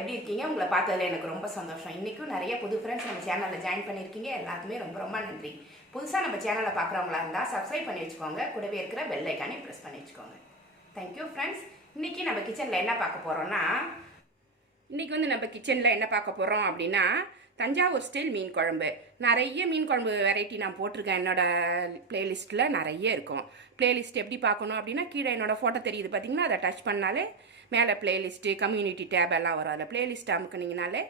எப்படி இருக்கீங்க? உங்களை பார்த்ததுல எனக்கு ரொம்ப சந்தோஷம். இன்றைக்கும் நிறைய புது ஃப்ரெண்ட்ஸ் நம்ம சேனலில் ஜாயின் பண்ணியிருக்கீங்க. எல்லாத்துக்குமே ரொம்ப ரொம்ப நன்றி. புதுசாக நம்ம சேனலை பார்க்குறவங்களா இருந்தால் சப்ஸ்கிரைப் பண்ணி வச்சுக்கோங்க. கூடவே இருக்கிற பெல் ஐக்கானே ப்ரெஸ் பண்ணி வச்சுக்கோங்க. தேங்க்யூ ஃப்ரெண்ட்ஸ் இன்றைக்கி நம்ம கிச்சனில் என்ன பார்க்க போகிறோன்னா இன்றைக்கி வந்து நம்ம கிச்சனில் என்ன பார்க்க போகிறோம் அப்படின்னா தஞ்சாவூர் ஸ்டைல் மீன் குழம்பு. நிறைய மீன் குழம்பு வெரைட்டி நான் போட்டிருக்கேன். என்னோடய பிளேலிஸ்ட்டில் நிறைய இருக்கும். பிளேலிஸ்ட் எப்படி பார்க்கணும் அப்படின்னா கீழே என்னோட ஃபோட்டோ தெரியுது. பார்த்தீங்கன்னா அதை டச் பண்ணாலே மேலே பிளேலிஸ்ட்டு கம்யூனிட்டி டேப் எல்லாம் வரும். அதில் பிளேலிஸ்ட் அமுக்குனிங்கனாலே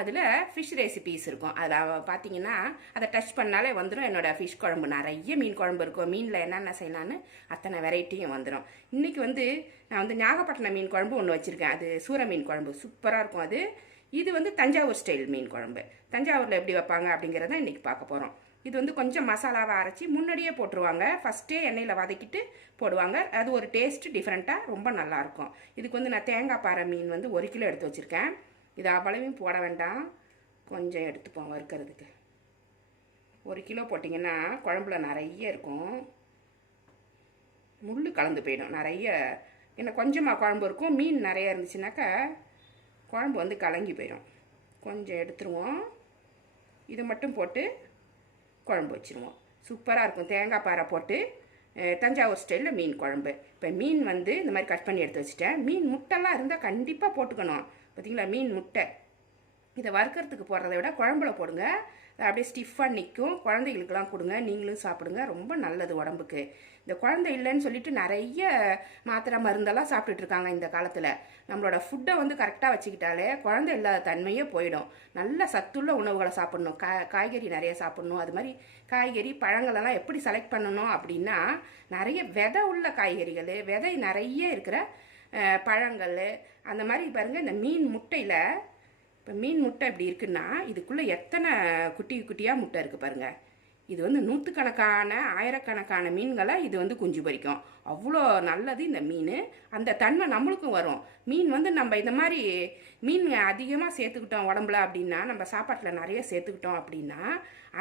அதில் ஃபிஷ் ரெசிபீஸ் இருக்கும். அதில் பார்த்தீங்கன்னா அதை டச் பண்ணாலே வந்துடும் என்னோட ஃபிஷ் குழம்பு. நிறைய மீன் குழம்பு இருக்கும். மீனில் என்னென்ன செய்யலான்னு அத்தனை வெரைட்டியும் வந்துடும் இன்றைக்கி வந்து நான் வந்து நாகப்பட்டினம் மீன் குழம்பு ஒன்று வச்சுருக்கேன். அது சூர மீன் குழம்பு. சூப்பராக இருக்கும் அது. இது வந்து தஞ்சாவூர் ஸ்டைல் மீன் குழம்பு. தஞ்சாவூரில் எப்படி வைப்பாங்க அப்படிங்கிறத இன்றைக்கி பார்க்க போகிறோம் இது வந்து கொஞ்சம் மசாலாவை அரைச்சி முன்னாடியே போட்டுருவாங்க. ஃபஸ்ட்டே எண்ணெயில் வதக்கிட்டு போடுவாங்க. அது ஒரு டேஸ்ட்டு டிஃப்ரெண்ட்டாக ரொம்ப நல்லாயிருக்கும் இதுக்கு வந்து நான் தேங்காய் பாறை மீன் வந்து ஒரு கிலோ எடுத்து வச்சுருக்கேன். இது அவ்வளவையும் போட வேண்டாம். கொஞ்சம் எடுத்துப்போம் வறுக்கிறதுக்கு. ஒரு கிலோ போட்டிங்கன்னா குழம்புல நிறைய இருக்கும். முள் கலந்து போயிடும். நிறைய என்ன கொஞ்சமாக குழம்பு இருக்கும். மீன் நிறைய இருந்துச்சுனாக்கா குழம்பு வந்து கலங்கி போயிடும். கொஞ்சம் எடுத்துருவோம். இதை மட்டும் போட்டு குழம்பு வச்சுருவோம். சூப்பராக இருக்கும். தேங்காய் பாறை போட்டு தஞ்சாவூர் ஸ்டைலில் மீன் குழம்பு. இப்போ மீன் வந்து இந்த மாதிரி கட் பண்ணி எடுத்து வச்சுட்டேன். மீன் முட்டைலாம் இருந்தால் கண்டிப்பாக போட்டுக்கணும். பார்த்தீங்களா மீன் முட்டை. இதை வறுக்கிறதுக்கு போடுறத விட குழம்புல போடுங்க. அப்படியே ஸ்டிஃபாக நிற்கும் குழந்தைகளுக்கெல்லாம் கொடுங்க. நீங்களும் சாப்பிடுங்க. ரொம்ப நல்லது உடம்புக்கு. இந்த குழந்தை இல்லைன்னு சொல்லிட்டு நிறைய மாத்திரை மருந்தெல்லாம் சாப்பிட்டுட்டு இருக்காங்க இந்த காலத்தில். நம்மளோட ஃபுட்டை வந்து கரெக்டாக வச்சுக்கிட்டாலே குழந்தை இல்லாத தன்மையே போயிடும். நல்ல சத்துள்ள உணவுகளை சாப்பிடணும். கா காய்கறி நிறைய சாப்பிடணும். அது மாதிரி காய்கறி பழங்களெல்லாம் எப்படி செலக்ட் பண்ணணும் அப்படின்னா நிறைய விதை உள்ள காய்கறிகள் விதை நிறைய இருக்கிற பழங்கள் அந்த மாதிரி பாருங்கள் இந்த மீன் முட்டையில் இப்போ மீன் முட்டை இப்படி இருக்குன்னா இதுக்குள்ளே எத்தனை குட்டி குட்டியாக முட்டை இருக்குது பாருங்கள் இது வந்து நூற்றுக்கணக்கான ஆயிரக்கணக்கான மீன்களை இது வந்து குஞ்சு பொரிக்கும். அவ்வளோ நல்லது இந்த மீன். அந்த தன்மை நம்மளுக்கும் வரும். மீன் வந்து நம்ம இந்த மாதிரி மீன் அதிகமாக சேர்த்துக்கிட்டோம் உடம்புல அப்படின்னா நம்ம சாப்பாட்டில் நிறைய சேர்த்துக்கிட்டோம் அப்படின்னா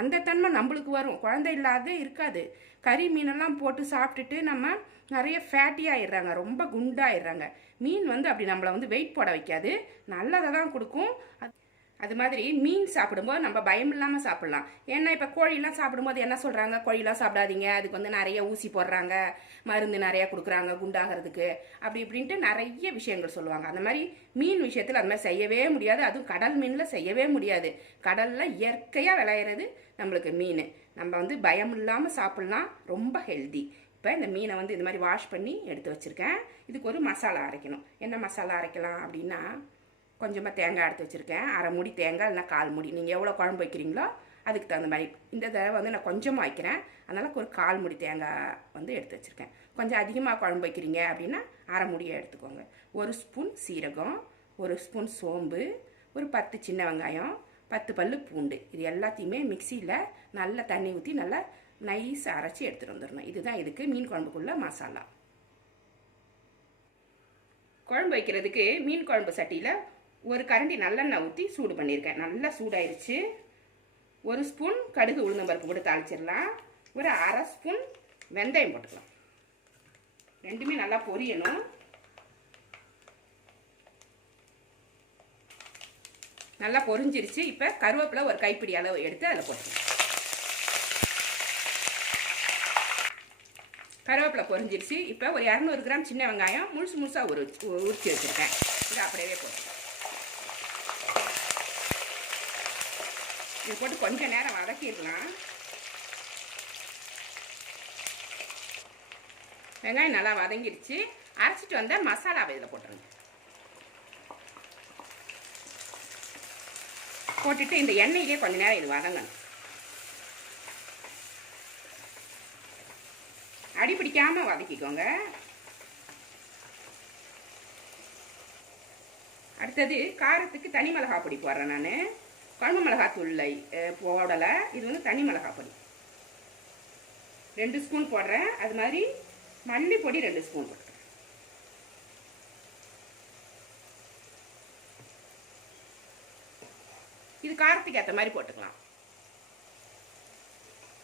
அந்த தன்மை நம்மளுக்கு வரும். குழந்தை இல்லாத இருக்காது. கறி மீனெல்லாம் போட்டு சாப்பிட்டுட்டு நம்ம நிறைய ஃபேட்டி ஆகிடுறாங்க ரொம்ப குண்டாகிடுறாங்க மீன் வந்து அப்படி நம்மளை வந்து வெயிட் போட வைக்காது. நல்லதை தான் கொடுக்கும். அது- மாதிரி மீன் சாப்பிடும்போது நம்ம பயம் இல்லாமல் சாப்பிடலாம். ஏன்னா இப்போ கோழிலாம் சாப்பிடும்போது என்ன சொல்கிறாங்க கோழிலாம் சாப்பிடாதீங்க. அதுக்கு வந்து நிறைய ஊசி போடுறாங்க. மருந்து நிறைய கொடுக்குறாங்க குண்டாகிறதுக்கு. அப்படி இப்படின்ட்டு நிறைய விஷயங்கள் சொல்லுவாங்க. அந்த மாதிரி மீன் விஷயத்தில் அந்த மாதிரி செய்யவே முடியாது. அதுவும் கடல் மீனில் செய்யவே முடியாது. கடலில் இயற்கையாக விளையிறது நம்மளுக்கு மீன். நம்ம வந்து பயம் இல்லாமல் சாப்பிட்லாம். ரொம்ப ஹெல்தி இப்போ இந்த மீனை வந்து இது மாதிரி வாஷ் பண்ணி எடுத்து வச்சுருக்கேன். இதுக்கு ஒரு மசாலா அரைக்கணும். என்ன மசாலா அரைக்கலாம் அப்படின்னா கொஞ்சமாக தேங்காய் எடுத்து வச்சுருக்கேன். அரை முடி தேங்காய் இல்லைனா கால் முடி. நீங்கள் எவ்வளோ குழம்பு வைக்கிறீங்களோ அதுக்கு தகுந்த மாதிரி. இந்த தடவை வந்து நான் கொஞ்சமாக வைக்கிறேன். அதனால் ஒரு கால் முடி தேங்காய் வந்து எடுத்து வச்சுருக்கேன். கொஞ்சம் அதிகமாக குழம்பு வைக்கிறீங்க அப்படின்னா அரை முடியை எடுத்துக்கோங்க. ஒரு ஸ்பூன் சீரகம் ஒரு ஸ்பூன் சோம்பு ஒரு பத்து சின்ன வெங்காயம் பத்து பல்லு பூண்டு. இது எல்லாத்தையுமே மிக்சியில் நல்லா தண்ணி ஊற்றி நல்லா நைஸாக அரைச்சி எடுத்துகிட்டு வந்துடணும். இதுதான் இதுக்கு மீன் குழம்புக்குள்ள மசாலா. குழம்பு வைக்கிறதுக்கு மீன் குழம்பு சட்டியில் ஒரு கரண்டி நல்லெண்ணெய் ஊற்றி சூடு பண்ணியிருக்கேன். நல்லா சூடாயிருச்சு. ஒரு ஸ்பூன் கடுகு உளுந்தம்பருப்பு போட்டு தாளிச்சிடலாம். ஒரு அரை ஸ்பூன் வெந்தயம் போட்டுக்கலாம். ரெண்டுமே நல்லா பொரியணும். நல்லா பொரிஞ்சிருச்சு. இப்போ கருவேப்பிலை ஒரு கைப்பிடி அளவு எடுத்து அதில் போட்டுக்கலாம். கருவேப்பிலை பொரிஞ்சிருச்சு. இப்போ ஒரு இரநூறு கிராம் சின்ன வெங்காயம் முழுசு முழுசாக உரு உரிச்சு வச்சுருக்கேன். இது அப்படியே போட்டுக்கலாம். இது போட்டு கொஞ்ச நேரம் வதக்கிடலாம். வெங்காயம் நல்லா வதங்கிருச்சு அரைச்சிட்டு வந்த மசாலாவை இதில் போட்டுருங்க. போட்டுட்டு இந்த எண்ணெயிலே கொஞ்ச நேரம் இது வதங்கணும். அடி பிடிக்காமல் வதக்கிக்கோங்க. அடுத்தது காரத்துக்கு தனி மிளகா பொடி போடுறேன் நான். குழம்பு மிளகாத்தூளை போடலை இது வந்து தனி மிளகா பொடி ரெண்டு ஸ்பூன் போடுறேன். அது மாதிரி மல்லி பொடி ரெண்டு ஸ்பூன் போட்டுறேன் இது காரத்துக்கு ஏற்ற மாதிரி போட்டுக்கலாம்.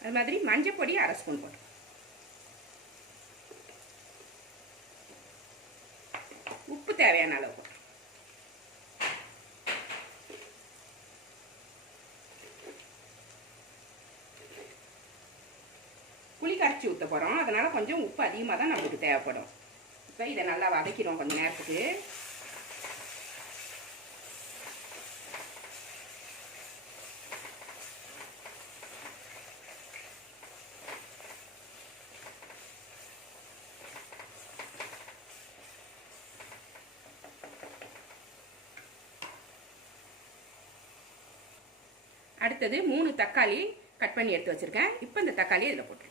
அது மாதிரி மஞ்சள் பொடி அரை ஸ்பூன் போட்டுக்கலாம் உப்பு தேவையான அளவு போட்டு கரைச்சி ஊற்ற போகிறோம் அதனால் கொஞ்சம் உப்பு அதிகமாக தான் நம்மளுக்கு தேவைப்படும். இப்போ இதை நல்லா வதக்கிறோம் கொஞ்சம் நேரத்துக்கு. அடுத்தது மூணு தக்காளி கட் பண்ணி எடுத்து வச்சுருக்கேன். இப்போ இந்த தக்காளியை இதில் போட்டுருக்கேன்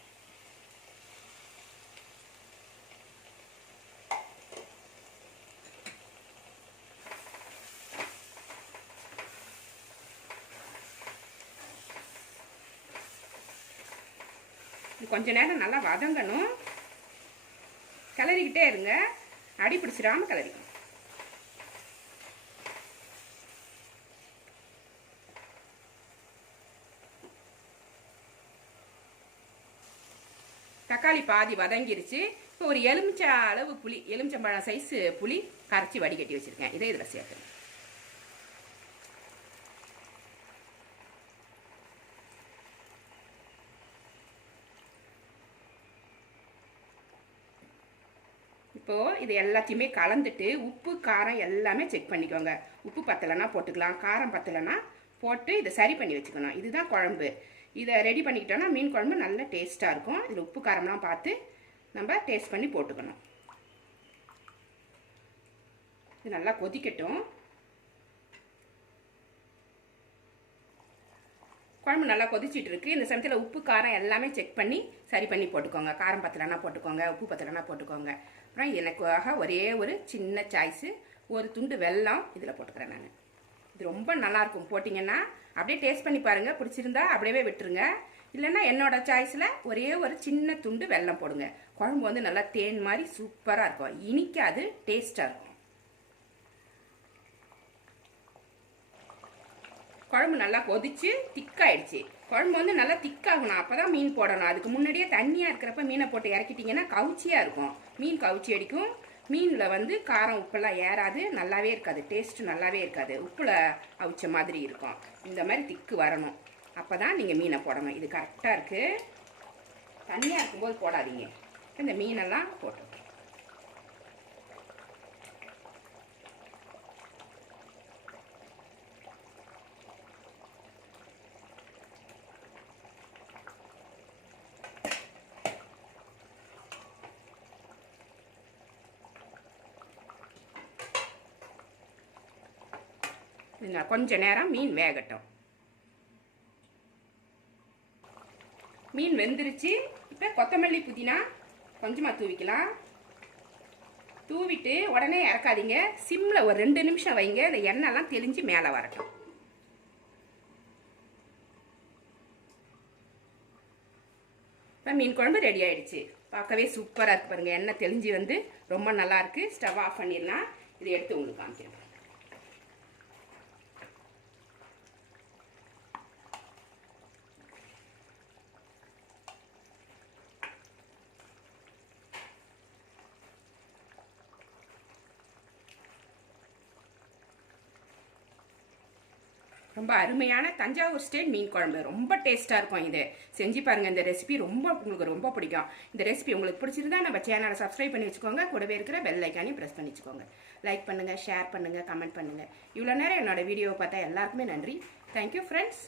கொஞ்ச நேரம் நல்லா வதங்கணும். கிளறிக்கிட்டே இருங்க. அடி பிடிச்சிடாமல் கிளறிக்கணும். தக்காளி பாதி வதங்கிருச்சு. இப்போ ஒரு எலுமிச்சை அளவு புளி எலுமிச்சம்பழம் சைஸ் புளி கரைச்சி வடிகட்டி வச்சிருக்கேன். இதை இதில் சேர்க்கணும் இப்போது இது எல்லாத்தையுமே கலந்துட்டு உப்பு காரம் எல்லாமே செக் பண்ணிக்கோங்க. உப்பு பத்தலைன்னா போட்டுக்கலாம் காரம் பத்தலைன்னா போட்டு இதை சரி பண்ணி வச்சுக்கணும். இதுதான் குழம்பு. இதை ரெடி பண்ணிக்கிட்டோன்னா மீன் குழம்பு நல்ல டேஸ்ட்டாக இருக்கும். இதில் உப்பு காரம்லாம் பார்த்து நம்ம டேஸ்ட் பண்ணி போட்டுக்கணும். இது நல்லா கொதிக்கட்டும். குழம்பு நல்லா கொதிச்சுட்டு இருக்கு. இந்த சமயத்தில் உப்பு காரம் எல்லாமே செக் பண்ணி சரி பண்ணி போட்டுக்கோங்க. காரம் பத்தலைன்னா போட்டுக்கோங்க உப்பு பத்தலைன்னா போட்டுக்கோங்க. அப்புறம் எனக்காக ஒரே ஒரு சின்ன சாய்ஸு ஒரு துண்டு வெல்லம் இதில் போட்டுக்கிறேன் நான். இது ரொம்ப நல்லாயிருக்கும். போட்டிங்கன்னா அப்படியே டேஸ்ட் பண்ணி பாருங்கள் பிடிச்சிருந்தா அப்படியே விட்டுருங்க. இல்லைன்னா என்னோடய சாய்ஸில் ஒரே ஒரு சின்ன துண்டு வெல்லம் போடுங்க. குழம்பு வந்து நல்லா தேன் மாதிரி சூப்பராக இருக்கும். இனிக்காது டேஸ்ட்டாக இருக்கும். குழம்பு நல்லா கொதிச்சு திக்காயிடுச்சு குழம்பு வந்து நல்லா திக்காகணும் அப்போ தான் மீன் போடணும். அதுக்கு முன்னாடியே தண்ணியாக இருக்கிறப்ப மீனை போட்டு இறக்கிட்டிங்கன்னா கவுச்சியாக இருக்கும். மீன் கவுச்சி அடிக்கும். மீனில் வந்து காரம் உப்பெல்லாம் ஏறாது. நல்லாவே இருக்காது. டேஸ்ட்டு நல்லாவே இருக்காது. உப்பில் அவிச்ச மாதிரி இருக்கும். இந்த மாதிரி திக்கு வரணும். அப்போ தான் நீங்கள் மீனை போடணும். இது கரெக்டாக இருக்குது தண்ணியாக இருக்கும்போது போடாதீங்க. இந்த மீனெல்லாம் போட்டு இதுங்க கொஞ்சம் நேரம் மீன் வேகட்டும். மீன் வெந்துருச்சு. இப்போ கொத்தமல்லி புதினா கொஞ்சமாக தூவிக்கலாம். தூவிட்டு உடனே இறக்காதீங்க. சிம்மில் ஒரு ரெண்டு நிமிஷம் வைங்க. இந்த எண்ணெய்லாம் தெளிஞ்சு மேலே வரட்டும். இப்போ மீன் குழம்பு ரெடி ஆயிடுச்சு. பார்க்கவே சூப்பராக இருக்குது பாருங்கள் எண்ணெய் தெளிஞ்சு வந்து ரொம்ப நல்லாயிருக்கு ஸ்டவ் ஆஃப் பண்ணிடலாம். இதை எடுத்து உங்களுக்கு காமிக்கிறேன். ரொம்ப அருமையான தஞ்சாவூர் ஸ்டைல் மீன் குழம்பு. ரொம்ப டேஸ்ட்டாக இருக்கும் இது. செஞ்சு பாருங்கள் இந்த ரெசிபி ரொம்ப உங்களுக்கு ரொம்ப பிடிக்கும். இந்த ரெசிபி உங்களுக்கு பிடிச்சிருந்தா நம்ம சேனலை சப்ஸ்கிரைப் பண்ணி வச்சுக்கோங்க. கூடவே இருக்கிற பெல் ஐக்கானையும் ப்ரெஸ் பண்ணி வச்சுக்கோங்க. லைக் பண்ணுங்கள் ஷேர் பண்ணுங்கள் கமெண்ட் பண்ணுங்கள் இவ்வளோ நேரம் என்னோட வீடியோவை பார்த்தா எல்லாருக்குமே நன்றி. Thank you friends